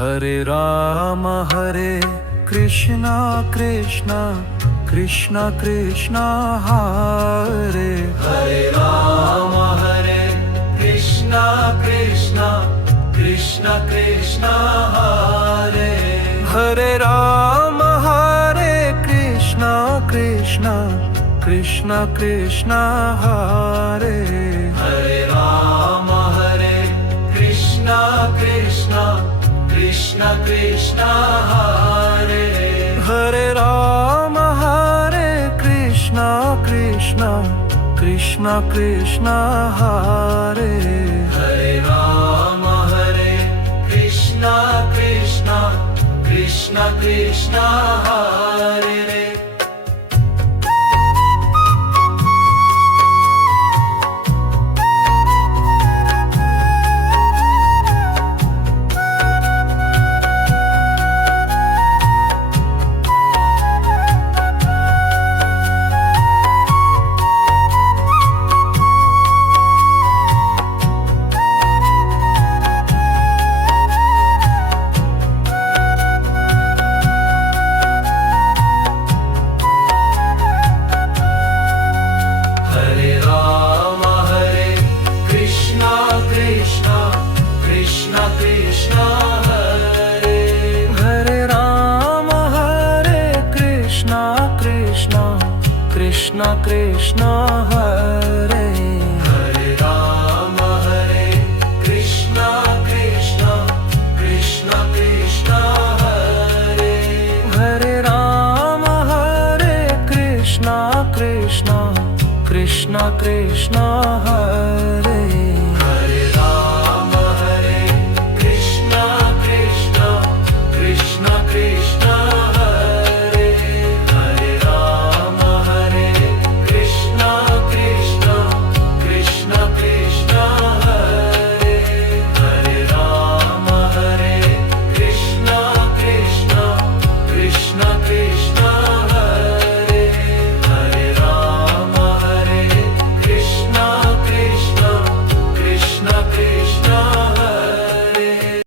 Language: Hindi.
हरे कृष्णा कृष्णा कृष्णा कृष्णा हरे राम हरे कृष्णा कृष्णा कृष्णा कृष्णा हरे राम हरे कृष्णा कृष्णा कृष्णा कृष्णा हरे राम हरे कृष्णा कृष्णा कृष्णा कृष्णा हरे राम हरे कृष्णा कृष्णा कृष्णा कृष्णा हरे राम हरे कृष्णा कृष्णा कृष्णा कृष्णा हरे कृष्णा कृष्णा हरे राम हरे कृष्णा कृष्णा कृष्णा कृष्णा हरे राम हरे कृष्णा कृष्णा कृष्णा कृष्णा हरे